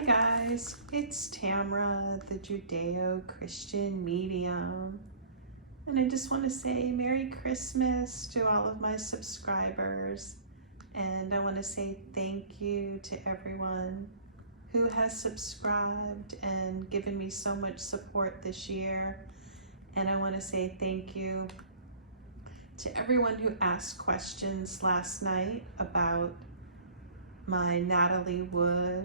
Hi guys, it's Tamra, the Judeo-Christian medium, and I just want to say Merry Christmas to all of my subscribers, and I want to say thank you to everyone who has subscribed and given me so much support this year, and I want to say thank you to everyone who asked questions last night about my Natalie Wood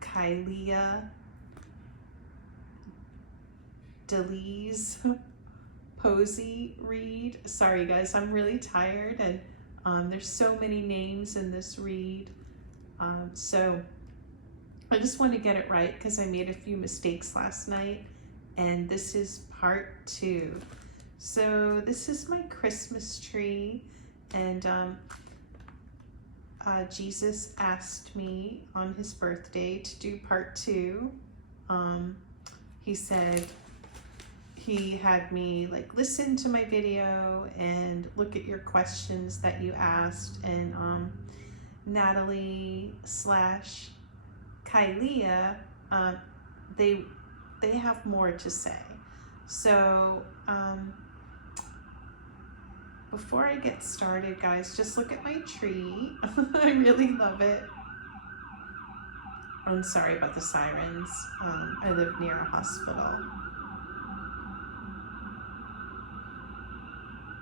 Kailia Deliz Posey read. Sorry guys, I'm really tired and there's so many names in this read. So I just want to get it right because I made a few mistakes last night, and this is part 2. So this is my Christmas tree, and Jesus asked me on his birthday to do part 2. He said he had me like listen to my video and look at your questions that you asked, and Natalie / Kailia, they have more to say. So before I get started, guys, just look at my tree. I really love it. I'm sorry about the sirens. I live near a hospital.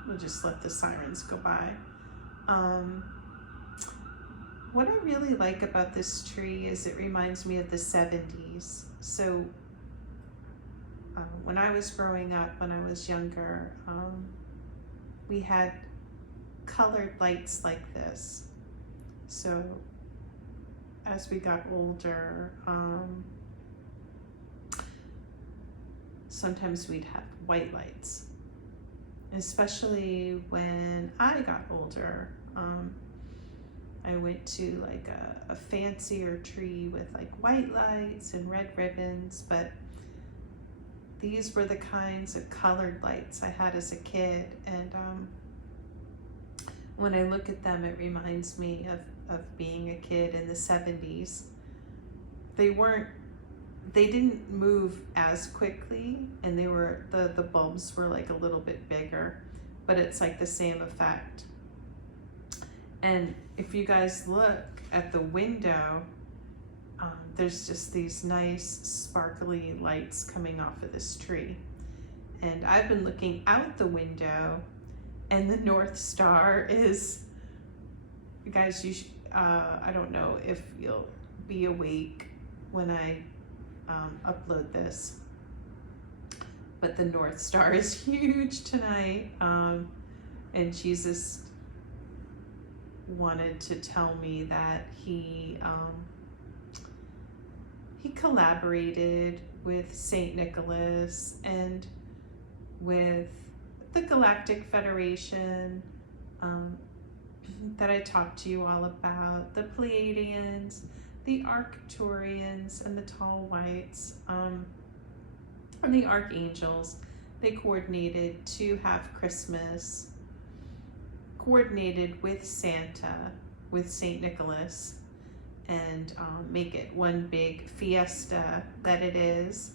We'll just let the sirens go by. What I really like about this tree is it reminds me of the 70s. So when I was growing up, when I was younger, we had colored lights like this. So as we got older, sometimes we'd have white lights. Especially when I got older, I went to like a fancier tree with like white lights and red ribbons, but these were the kinds of colored lights I had as a kid, and when I look at them, it reminds me of being a kid in the 70s. They didn't move as quickly, and the bulbs were like a little bit bigger, but it's like the same effect. And if you guys look at the window, there's just these nice sparkly lights coming off of this tree. And I've been looking out the window, and the North Star is, you guys, I don't know if you'll be awake when I upload this, but the North Star is huge tonight, and Jesus wanted to tell me that he collaborated with Saint Nicholas and with the Galactic Federation that I talked to you all about, the Pleiadians, the Arcturians, and the Tall Whites, and the Archangels. They coordinated to have Christmas coordinated with Santa, with Saint Nicholas, and make it one big fiesta that it is.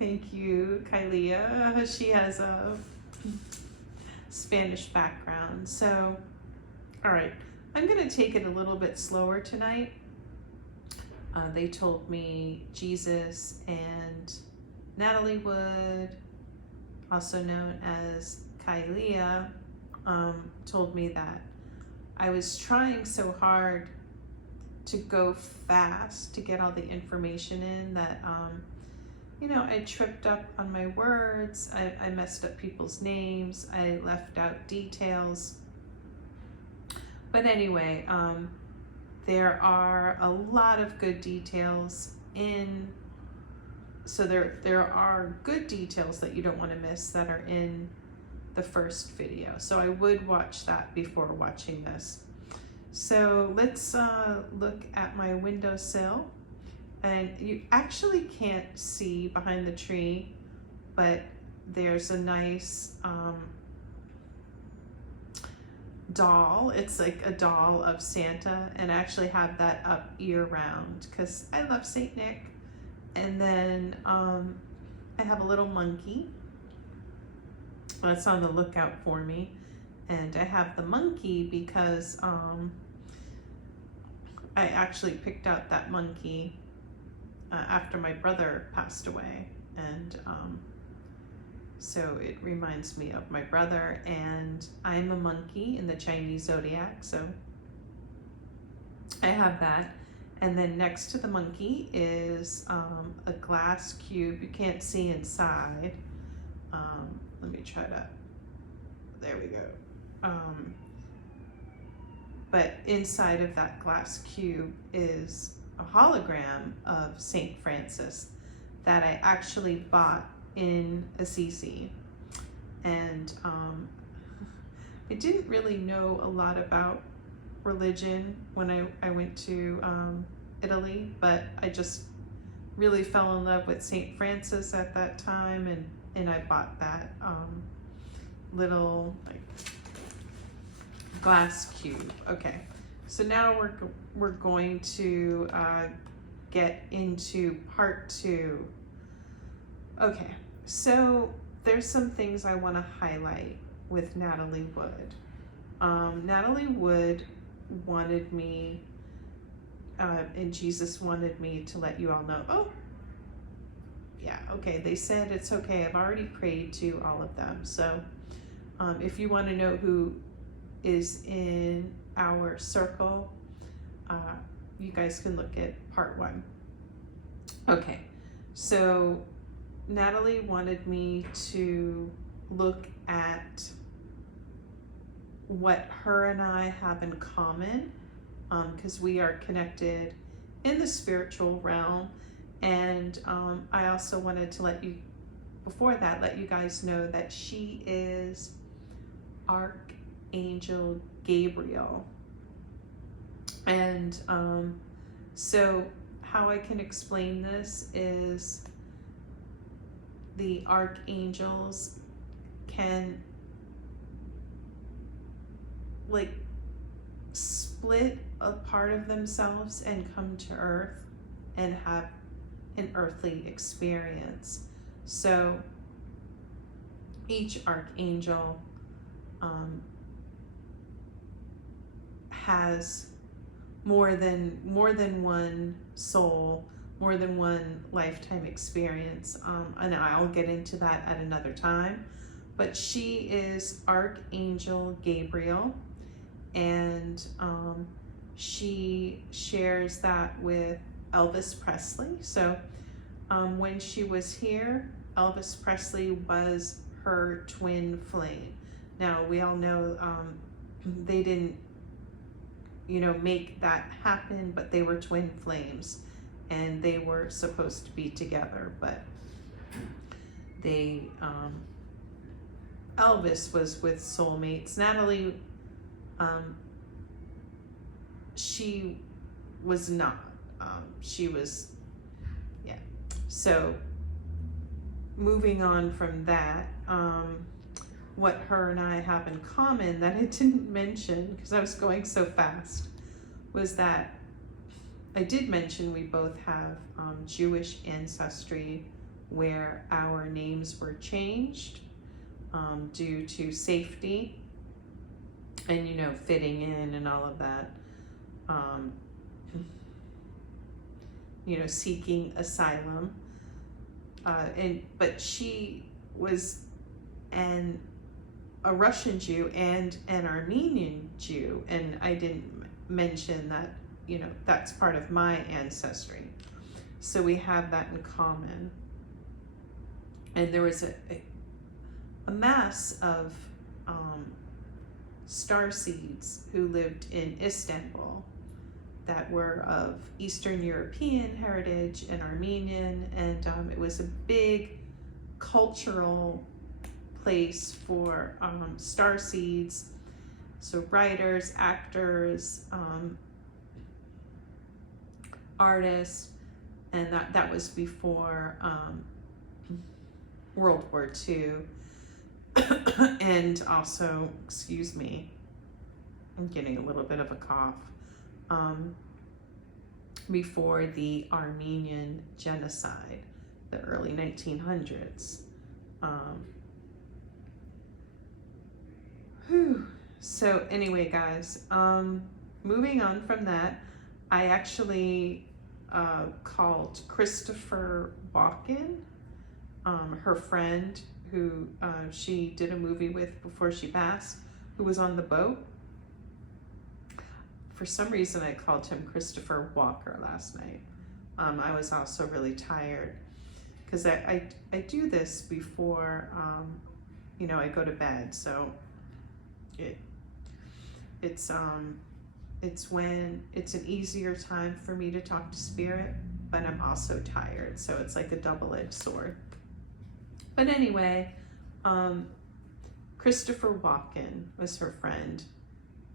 Thank you, Kailia. She has a Spanish background. So, all right, I'm gonna take it a little bit slower tonight. They told me Jesus and Natalie Wood, also known as Kailia, told me that I was trying so hard to go fast to get all the information in that, you know, I tripped up on my words, I messed up people's names, I left out details. But anyway, there are a lot of good details in, so there are good details that you don't want to miss that are in the first video. So I would watch that before watching this. So let's look at my windowsill, and you actually can't see behind the tree, but there's a nice doll. It's like a doll of Santa, and I actually have that up year round because I love Saint Nick. And then I have a little monkey that's on the lookout for me. And I have the monkey because I actually picked out that monkey after my brother passed away. And so it reminds me of my brother, and I'm a monkey in the Chinese zodiac, so I have that. And then next to the monkey is a glass cube. You can't see inside. Let me try to, there we go. But inside of that glass cube is a hologram of Saint Francis that I actually bought in Assisi. And I didn't really know a lot about religion when I went to Italy, but I just really fell in love with Saint Francis at that time, and I bought that little like glass cube. Okay, so now we're going to get into part 2. Okay, so there's some things I want to highlight with Natalie Wood. Natalie Wood wanted me, and Jesus wanted me to let you all know. Oh, yeah, okay, they said it's okay. I've already prayed to all of them. So if you want to know who is in our circle, you guys can look at part 1. Okay, so Natalie wanted me to look at what her and I have in common, because we are connected in the spiritual realm. And I also wanted to let you guys know that she is Archangel Gabriel. And so how I can explain this is the archangels can like split a part of themselves and come to earth and have an earthly experience. So each archangel has more than one soul, more than one lifetime experience, and I'll get into that at another time. But she is Archangel Gabriel, and she shares that with Elvis Presley. So when she was here, Elvis Presley was her twin flame. Now we all know they didn't, make that happen, but they were twin flames, and they were supposed to be together, but they Elvis was with soulmates. Natalie, she was not. She was, yeah. So moving on from that, what her and I have in common that I didn't mention because I was going so fast was that I did mention we both have Jewish ancestry where our names were changed due to safety and, fitting in and all of that. Seeking asylum. But she was a Russian Jew and an Armenian Jew, and I didn't mention that, that's part of my ancestry. So we have that in common. And there was a mass of starseeds who lived in Istanbul that were of Eastern European heritage and Armenian, and it was a big cultural place for starseeds, so writers, actors, artists, and that was before World War II, and also, excuse me, I'm getting a little bit of a cough. Before the Armenian genocide, the early 1900s. So anyway, guys, moving on from that, I actually called Christopher Walken, her friend who she did a movie with before she passed, who was on the boat. For some reason, I called him Christopher Walker last night. I was also really tired because I do this before, you know, I go to bed. So it's when it's an easier time for me to talk to spirit, but I'm also tired. So it's like a double-edged sword. But anyway, Christopher Walken was her friend,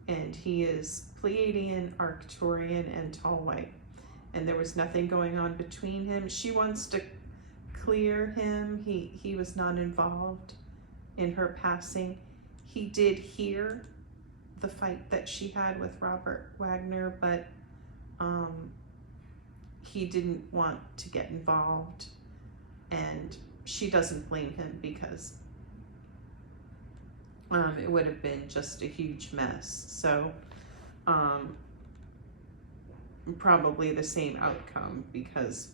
and he is Pleiadian, Arcturian, and tall white. And there was nothing going on between him. She wants to clear him. He was not involved in her passing. He did hear the fight that she had with Robert Wagner, but he didn't want to get involved, and she doesn't blame him because it would have been just a huge mess. So probably the same outcome, because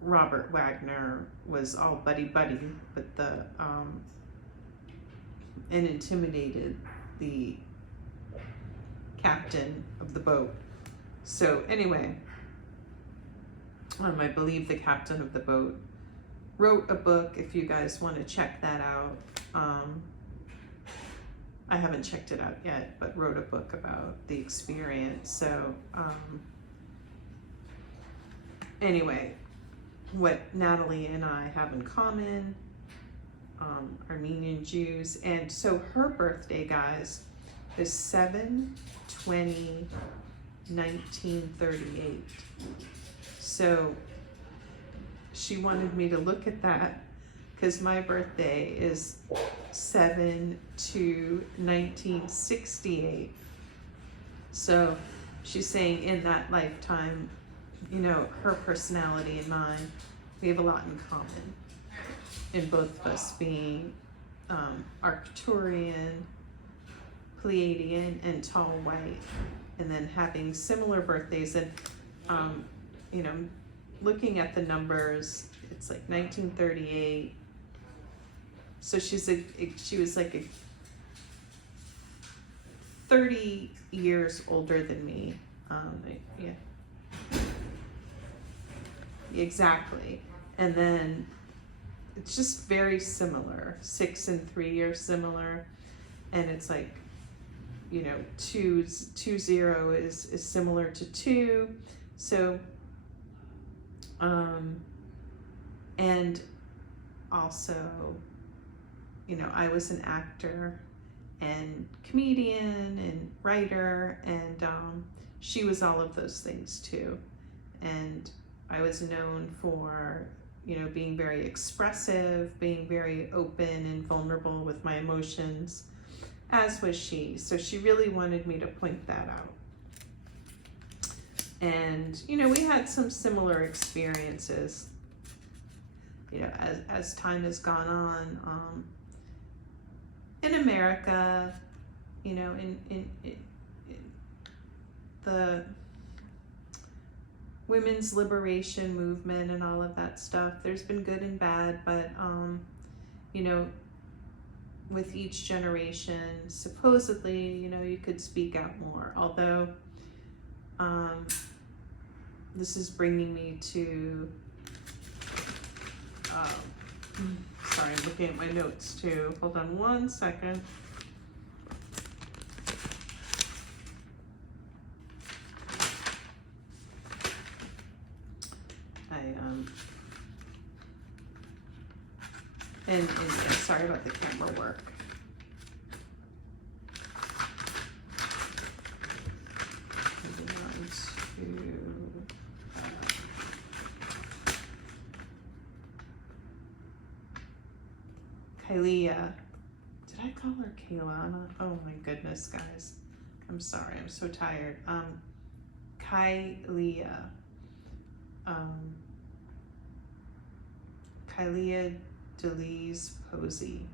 Robert Wagner was all buddy-buddy with the and intimidated the captain of the boat. So anyway, I believe the captain of the boat wrote a book, if you guys want to check that out. I haven't checked it out yet, but wrote a book about the experience. So anyway, what Natalie and I have in common, Armenian Jews. And so her birthday, guys, is 7/20/1938. So she wanted me to look at that because my birthday is 7/2/1968. So she's saying in that lifetime, you know, her personality and mine, we have a lot in common. In both of us being Arcturian, Pleiadian, and tall white, and then having similar birthdays. And you know, looking at the numbers, it's like 1938. So she was like 30 years older than me. Yeah, exactly. And then it's just very similar. 6 and 3 are similar, and it's like, you know, 20 is similar to 2. So and also, you know, I was an actor and comedian and writer, and she was all of those things too. And I was known for, you know, being very expressive, being very open and vulnerable with my emotions, as was she. So she really wanted me to point that out. And, you know, we had some similar experiences, you know, as time has gone on, in America, you know, in the women's liberation movement and all of that stuff. There's been good and bad, but, you know, with each generation, supposedly, you know, you could speak out more. Although, this is bringing me to, sorry, I'm looking at my notes too. Hold on one second. And sorry about the camera work. Moving on to Kailia. Did I I call her Kailana? Oh my goodness, guys. I'm sorry, I'm so tired. Kailia. Kailia Deliz Posey.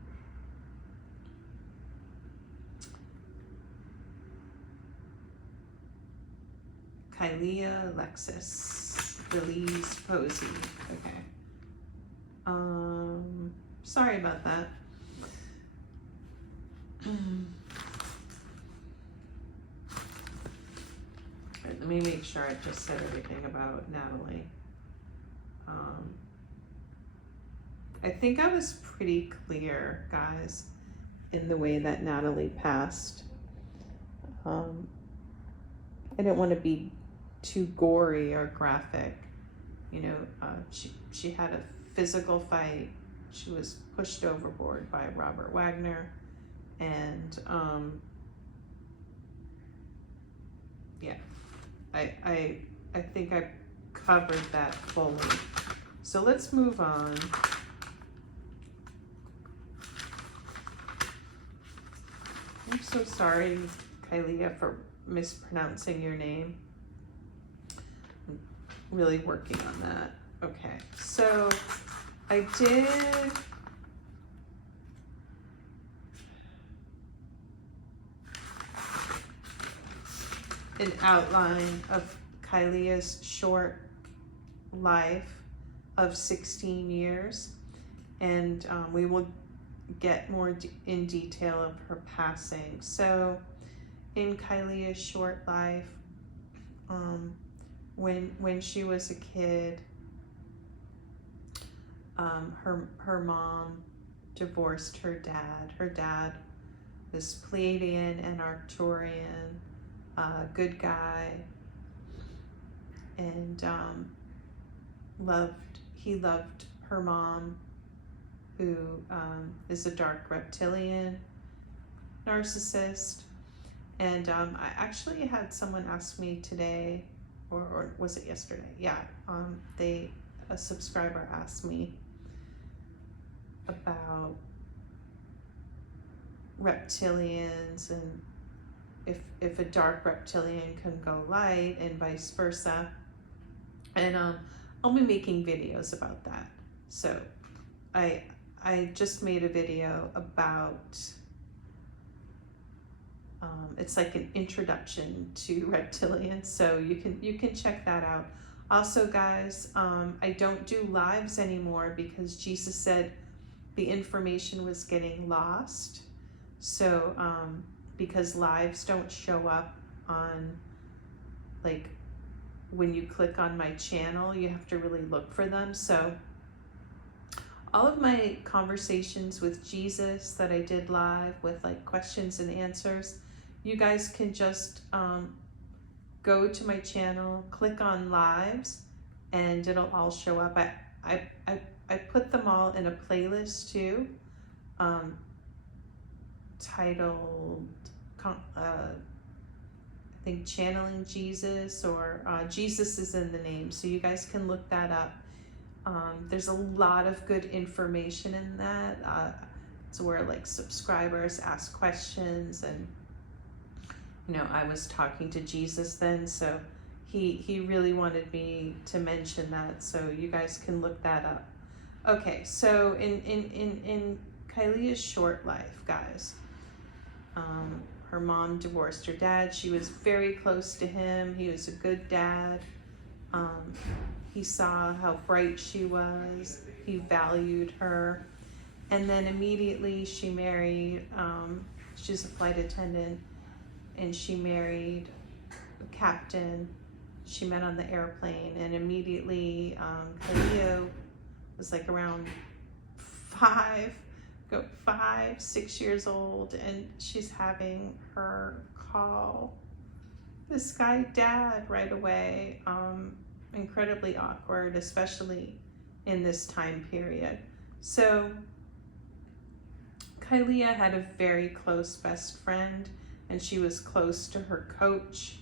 Kailia Alexis Deliz Posey. Okay. Sorry about that. Right, let me make sure I just said everything about Natalie. I think I was pretty clear, guys, in the way that Natalie passed. I didn't want to be too gory or graphic. You know, she had a physical fight. She was pushed overboard by Robert Wagner, and yeah, I think I covered that fully. So let's move on. I'm so sorry, Kailia, for mispronouncing your name. I'm really working on that. Okay, so I did an outline of Kailia's short life of 16 years, and we will get more in detail of her passing. So in Kailia's short life, when she was a kid, her mom divorced her dad. Her dad was Pleiadian and Arcturian, good guy, and he loved her mom, who is a dark reptilian narcissist. And I actually had someone ask me today, or was it yesterday? Yeah, a subscriber asked me about reptilians and if a dark reptilian can go light and vice versa. And I'll be making videos about that. So I just made a video about it's like an introduction to reptilians, so you can check that out. Also, guys, I don't do lives anymore because Jesus said the information was getting lost. So because lives don't show up on, like, when you click on my channel, you have to really look for them. So all of my conversations with Jesus that I did live with, like, questions and answers, you guys can just go to my channel, click on lives, and it'll all show up. I put them all in a playlist too, titled I think Channeling Jesus, or Jesus is in the name, so you guys can look that up. There's a lot of good information in that. It's where, like, subscribers ask questions, and you know, I was talking to Jesus then, so he really wanted me to mention that, so you guys can look that up. Okay, so in Kailia's short life, guys, her mom divorced her dad. She was very close to him. He was a good dad. He saw how bright she was. He valued her. And then immediately she married, she's a flight attendant, and she married a captain she met on the airplane. And immediately Kailia was like around 6 years old, and she's having her call this guy dad right away. Incredibly awkward, especially in this time period. So Kailia had a very close best friend, and she was close to her coach.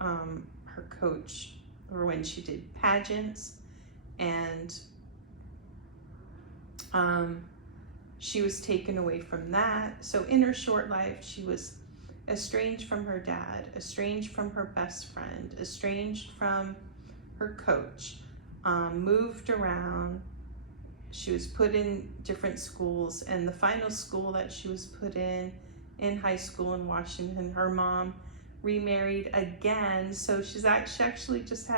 Her coach, or when she did pageants, and she was taken away from that. So in her short life, she was estranged from her dad, estranged from her best friend, estranged from her coach, moved around. She was put in different schools, and the final school that she was put in high school in Washington, her mom remarried again. So she actually just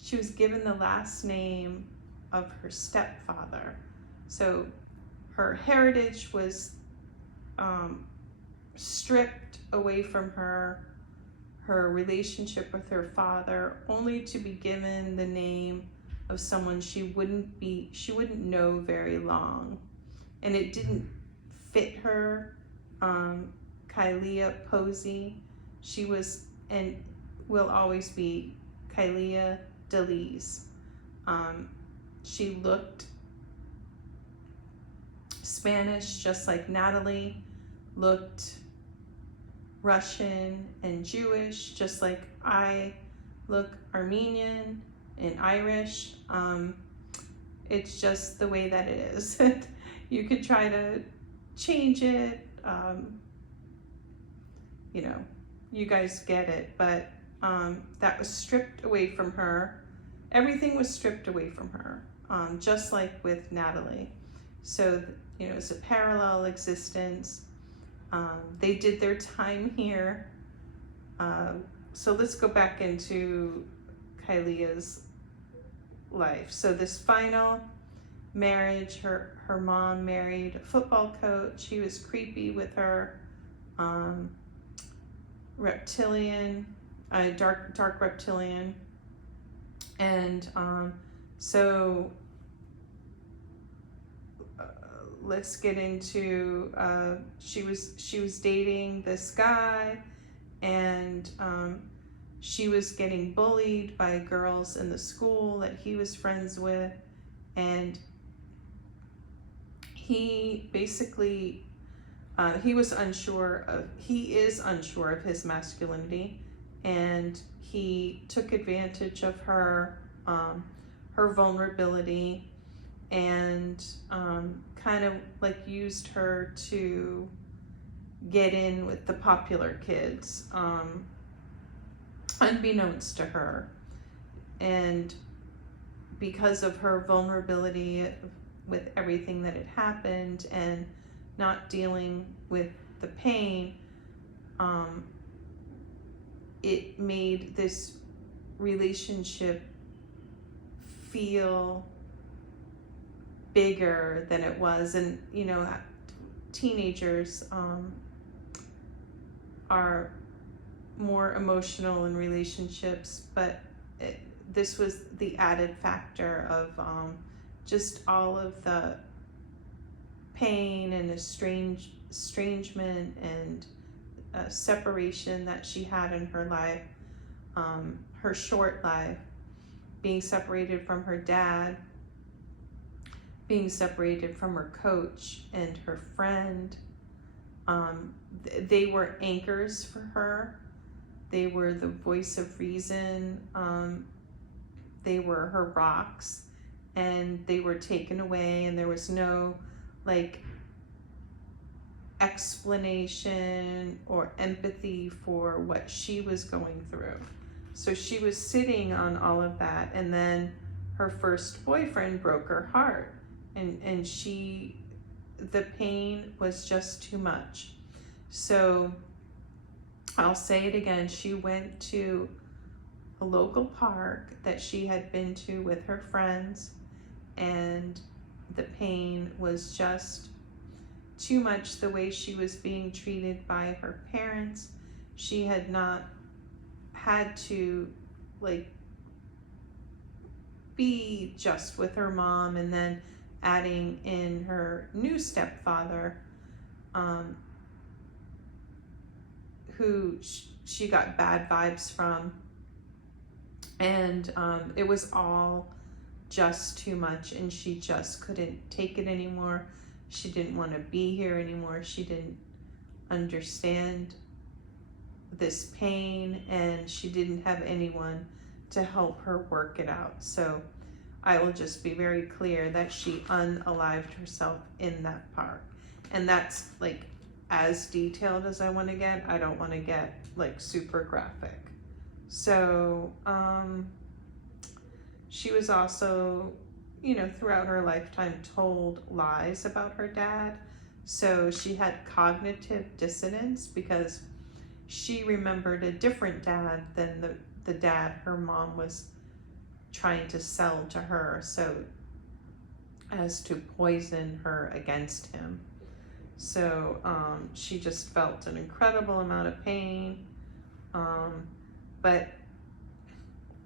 she was given the last name of her stepfather. So her heritage was stripped away from her relationship with her father, only to be given the name of someone she wouldn't know very long. And it didn't fit her. Kailia Posey, she was and will always be Kailia Deliz. She looked Spanish, just like Natalie, looked Russian and Jewish, just like I look Armenian and Irish. It's just the way that it is. You could try to change it. You guys get it, but that was stripped away from her. Everything was stripped away from her, just like with Natalie. So, it's a parallel existence. They did their time here. So let's go back into Kailia's life. So this final marriage, her mom married a football coach. He was creepy with her. Reptilian, dark reptilian. And let's get into, she was dating this guy, and she was getting bullied by girls in the school that he was friends with, and he basically he is unsure of his masculinity, and he took advantage of her vulnerability, and kind of like used her to get in with the popular kids, unbeknownst to her. And because of her vulnerability with everything that had happened and not dealing with the pain, it made this relationship feel bigger than it was. And teenagers are more emotional in relationships, but this was the added factor of just all of the pain and estrangement and separation that she had in her life, her short life, being separated from her dad, being separated from her coach and her friend. They were anchors for her. They were the voice of reason. They were her rocks, and they were taken away, and there was no explanation or empathy for what she was going through. So she was sitting on all of that, and then her first boyfriend broke her heart, and the pain was just too much. So I'll say it again, she went to a local park that she had been to with her friends, and the pain was just too much. The way she was being treated by her parents, she had not had to be just with her mom, and then adding in her new stepfather, who she got bad vibes from, and it was all just too much, and she just couldn't take it anymore. She didn't want to be here anymore. She didn't understand this pain, and she didn't have anyone to help her work it out. So I will just be very clear that she unalived herself in that park. And that's like as detailed as I want to get. I don't want to get like super graphic. So she was also, you know, throughout her lifetime told lies about her dad. So she had cognitive dissonance because she remembered a different dad than the dad her mom was trying to sell to her, so as to poison her against him. So she just felt an incredible amount of pain, but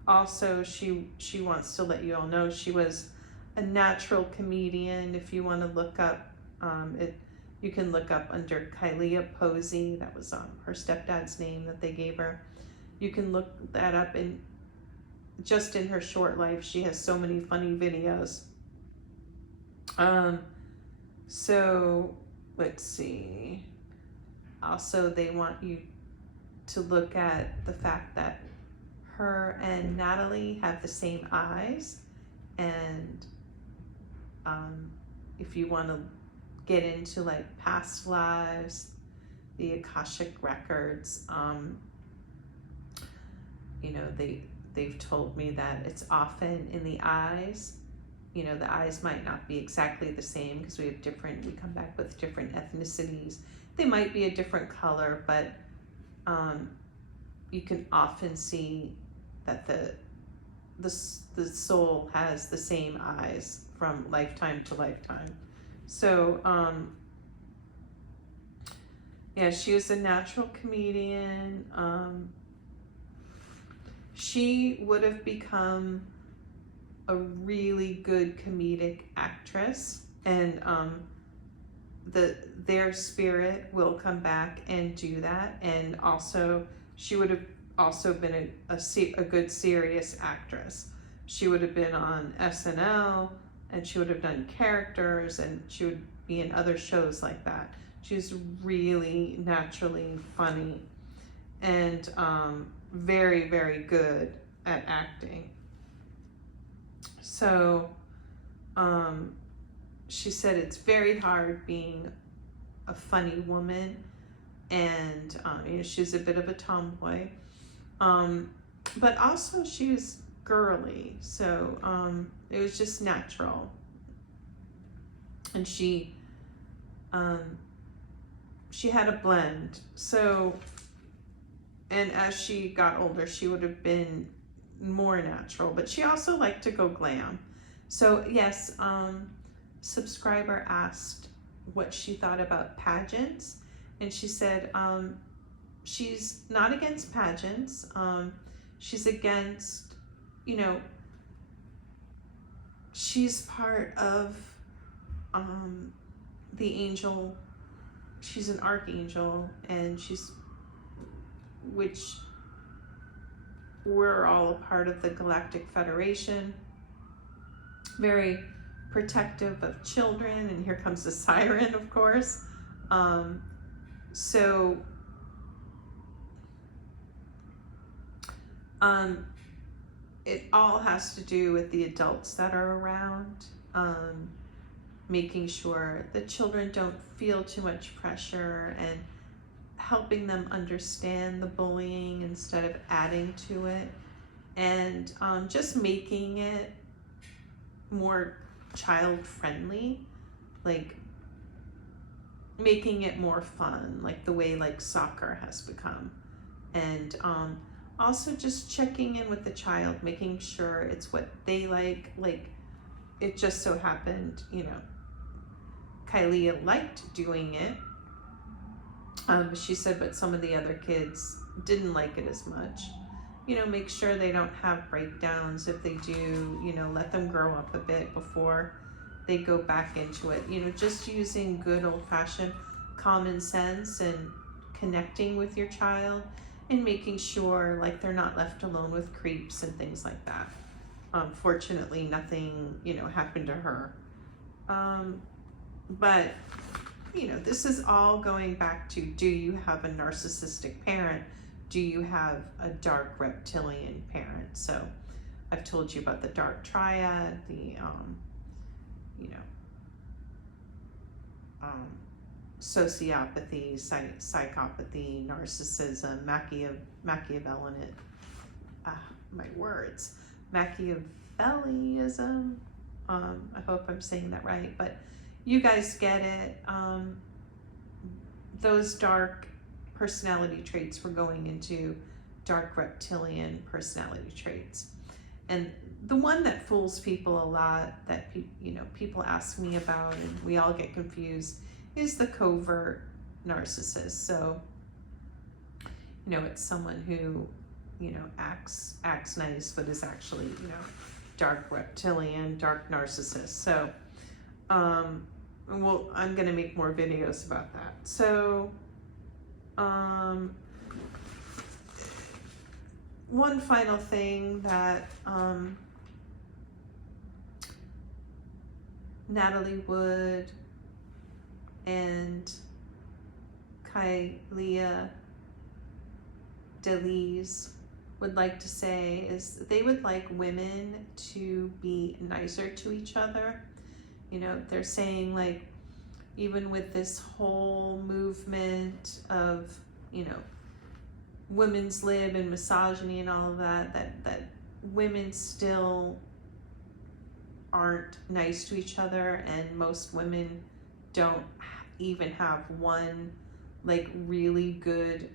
also she wants to let you all know she was a natural comedian. If you want to look up it, you can look up under Kailia Posey. That was her stepdad's name that they gave her. You can look that up, and just in her short life, she has so many funny videos. So let's see. Also, they want you to look at the fact that her and Natalie have the same eyes, and if you want to get into like past lives, the Akashic records, you know, they've told me that it's often in the eyes. You know, the eyes might not be exactly the same because we come back with different ethnicities. They might be a different color, but you can often see that the soul has the same eyes from lifetime to lifetime. So yeah, she was a natural comedian. She would have become a really good comedic actress, and their spirit will come back and do that. And also, she would have also been a good serious actress. She would have been on SNL, and she would have done characters, and she would be in other shows like that. She's really naturally funny, and very, very good at acting. So she said it's very hard being a funny woman, and you know, she's a bit of a tomboy, but also she was girly, so it was just natural. And she had a blend. So, and as she got older, she would have been more natural, but she also liked to go glam. So yes, subscriber asked what she thought about pageants, and she said she's not against pageants. She's against, you know, she's part of the angel. She's an archangel, and which we're all a part of the Galactic Federation, very protective of children, and here comes the siren, of course. So it all has to do with the adults that are around, making sure the children don't feel too much pressure, and helping them understand the bullying instead of adding to it, and just making it more child friendly, like making it more fun, like the way like soccer has become. And also just checking in with the child, making sure it's what they like it just so happened, you know, Kailia liked doing it. She said, but some of the other kids didn't like it as much. You know, make sure they don't have breakdowns. If they do, you know, let them grow up a bit before they go back into it. You know, just using good old-fashioned common sense and connecting with your child, and making sure like they're not left alone with creeps and things like that. Fortunately, nothing, you know, happened to her. But you know, this is all going back to, do you have a narcissistic parent? Do you have a dark reptilian parent? So I've told you about the dark triad, the, you know, sociopathy, psychopathy, narcissism, Machiavellian, my words, Machiavellianism. I hope I'm saying that right, but you guys get it. Those dark personality traits were going into dark reptilian personality traits. And the one that fools people a lot, that people ask me about and we all get confused, is the covert narcissist. So, it's someone who, acts nice, but is actually, dark reptilian, dark narcissist. So, I'm going to make more videos about that. So, one final thing that Natalie Wood and Kailia Deliz would like to say is they would like women to be nicer to each other. They're saying, like, even with this whole movement of, women's lib and misogyny and all of that women still aren't nice to each other, and most women don't even have one, like, really good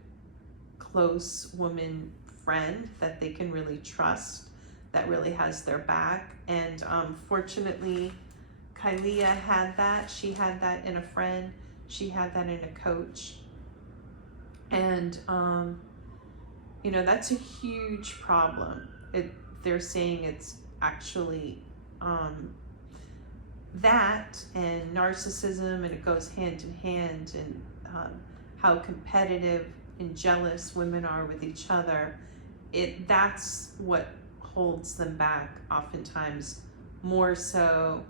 close woman friend that they can really trust, that really has their back. And fortunately, Kailia had that. She had that in a friend. She had that in a coach. And, that's a huge problem. They're saying it's actually that and narcissism, and it goes hand in hand, and how competitive and jealous women are with each other. That's what holds them back oftentimes, more so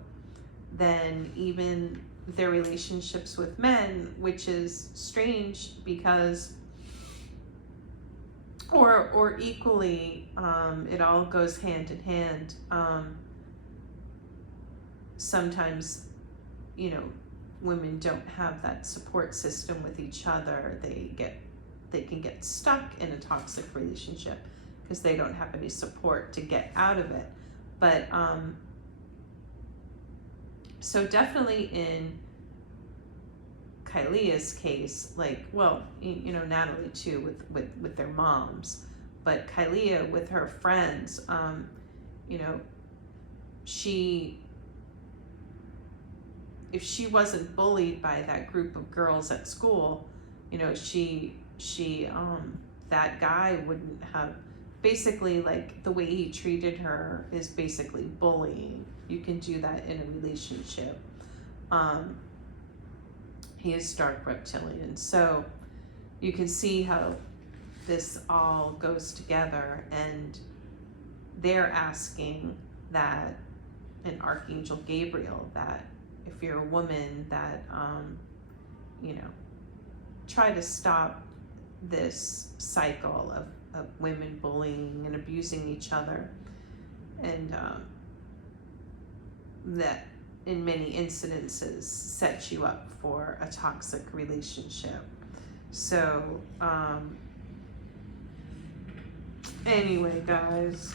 than even their relationships with men, which is strange because, or equally, it all goes hand in hand. Sometimes, women don't have that support system with each other. They can get stuck in a toxic relationship because they don't have any support to get out of it. But so definitely in Kailia's case, like, well, Natalie too with their moms, but Kailia with her friends, if she wasn't bullied by that group of girls at school, that guy wouldn't have, basically, like, the way he treated her is basically bullying. You can do that in a relationship. He is dark reptilian. So you can see how this all goes together, and they're asking that, an Archangel Gabriel, that if you're a woman, that, try to stop this cycle of women bullying and abusing each other, and that in many incidences sets you up for a toxic relationship. So anyway, guys,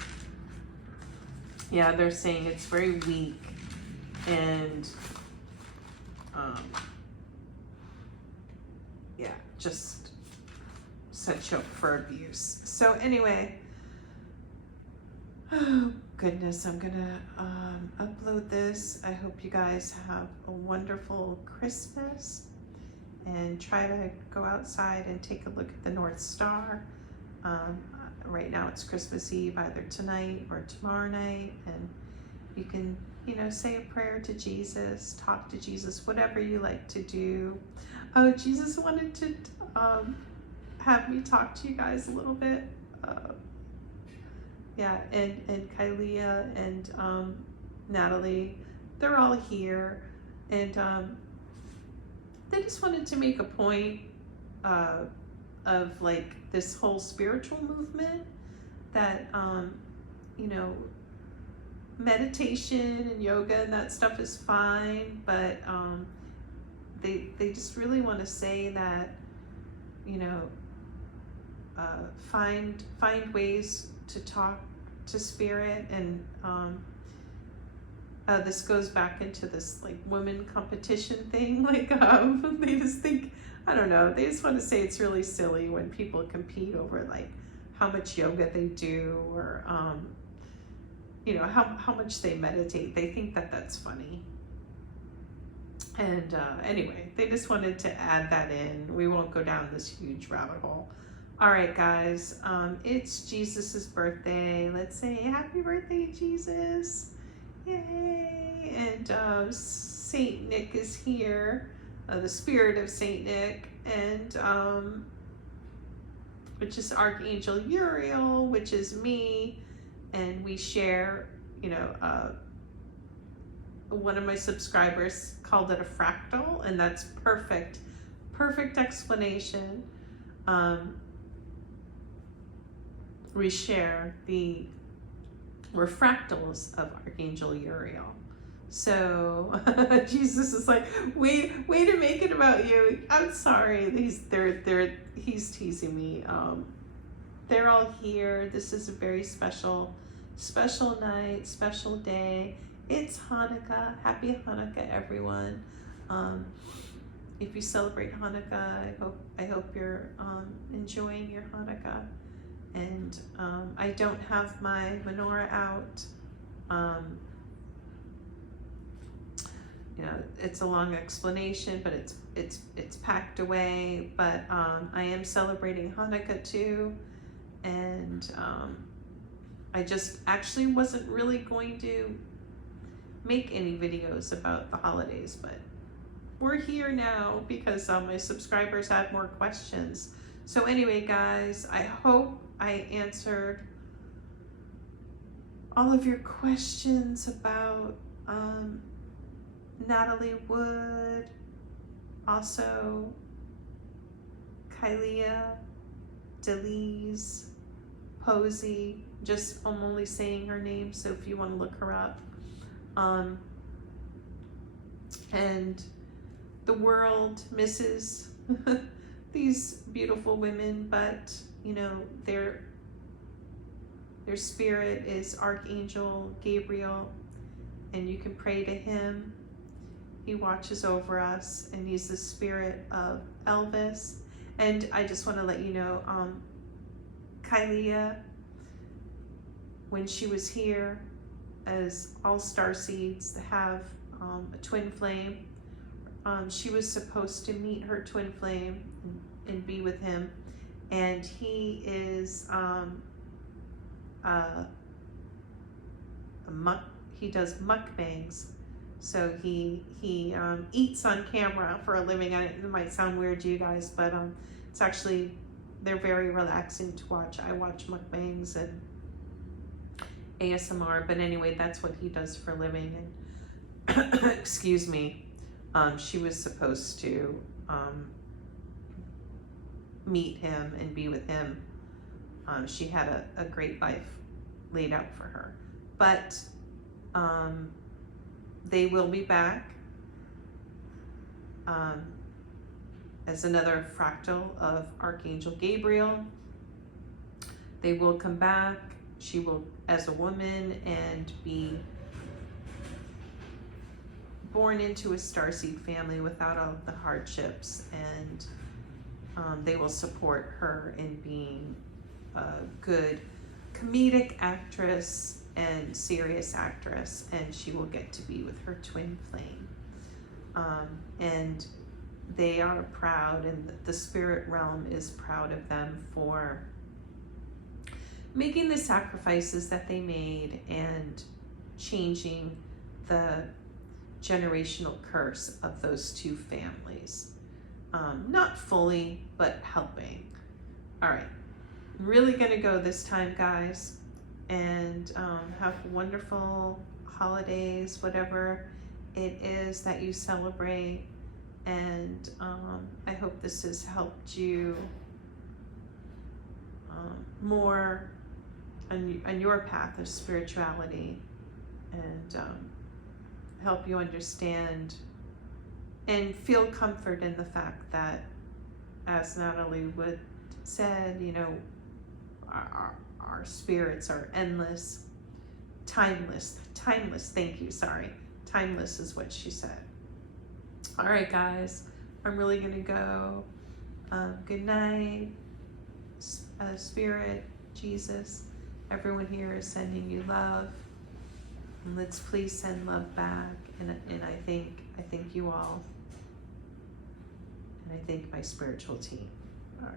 yeah, they're saying it's very weak, and yeah, just set you up for abuse. So anyway, oh goodness, I'm gonna upload this. I hope you guys have a wonderful Christmas, and try to go outside and take a look at the North Star. Right now it's Christmas Eve, either tonight or tomorrow night, and you can, say a prayer to Jesus, talk to Jesus, whatever you like to do. Oh, Jesus wanted to have me talk to you guys a little bit. Yeah, and Kailia and Natalie, they're all here, and they just wanted to make a point of, like, this whole spiritual movement that meditation and yoga and that stuff is fine, but they just really want to say that, you know, find ways to talk to spirit. And this goes back into this like women competition thing. Like they just think, I don't know, they just want to say it's really silly when people compete over like how much yoga they do, or you know, how much they meditate. They think that that's funny. And anyway, they just wanted to add that in. We won't go down this huge rabbit hole. All right, guys, it's Jesus's birthday. Let's say happy birthday, Jesus. Yay. And Saint Nick is here, the spirit of Saint Nick, and which is Archangel Uriel, which is me. And we share, you know, one of my subscribers called it a fractal, and that's perfect explanation. We share we're fractals of Archangel Uriel. So Jesus is like, way to make it about you. I'm sorry. He's teasing me. They're all here. This is a very special night, special day. It's Hanukkah. Happy Hanukkah, everyone. If you celebrate Hanukkah, I hope you're enjoying your Hanukkah. And I don't have my menorah out. You know, it's a long explanation, but it's packed away. But I am celebrating Hanukkah too, and I just actually wasn't really going to make any videos about the holidays, but we're here now because my subscribers had more questions. So anyway, guys, I hope I answered all of your questions about Natalie Wood, also Kailia Deliz Posey. I'm only saying her name, so if you want to look her up. And the world misses these beautiful women, but you know, their spirit is Archangel Gabriel, and you can pray to him. He watches over us, and he's the spirit of Elvis. And I just want to let you know, Kailia, when she was here as all star seeds to have a twin flame, she was supposed to meet her twin flame and be with him. And he is he does mukbangs. So he eats on camera for a living. It might sound weird to you guys, but it's actually, they're very relaxing to watch. I watch mukbangs and ASMR, but anyway, that's what he does for a living. And excuse me, she was supposed to meet him and be with him. She had a great life laid out for her, but they will be back as another fractal of Archangel Gabriel. They will come back. She will, as a woman, and be born into a starseed family without all of the hardships, and they will support her in being a good comedic actress and serious actress, and she will get to be with her twin flame. And they are proud, and the spirit realm is proud of them for making the sacrifices that they made and changing the generational curse of those two families. Not fully, but helping. All right, I'm really gonna go this time, guys, and have wonderful holidays, whatever it is that you celebrate. And I hope this has helped you more on your path of spirituality. and help you understand and feel comfort in the fact that, as Natalie would said, you know, our spirits are endless, timeless, thank you, sorry. Timeless is what she said. All right, guys, I'm really gonna go. Good night, Spirit, Jesus. Everyone here is sending you love. And let's please send love back. And I thank you all. And I thank my spiritual team. All right.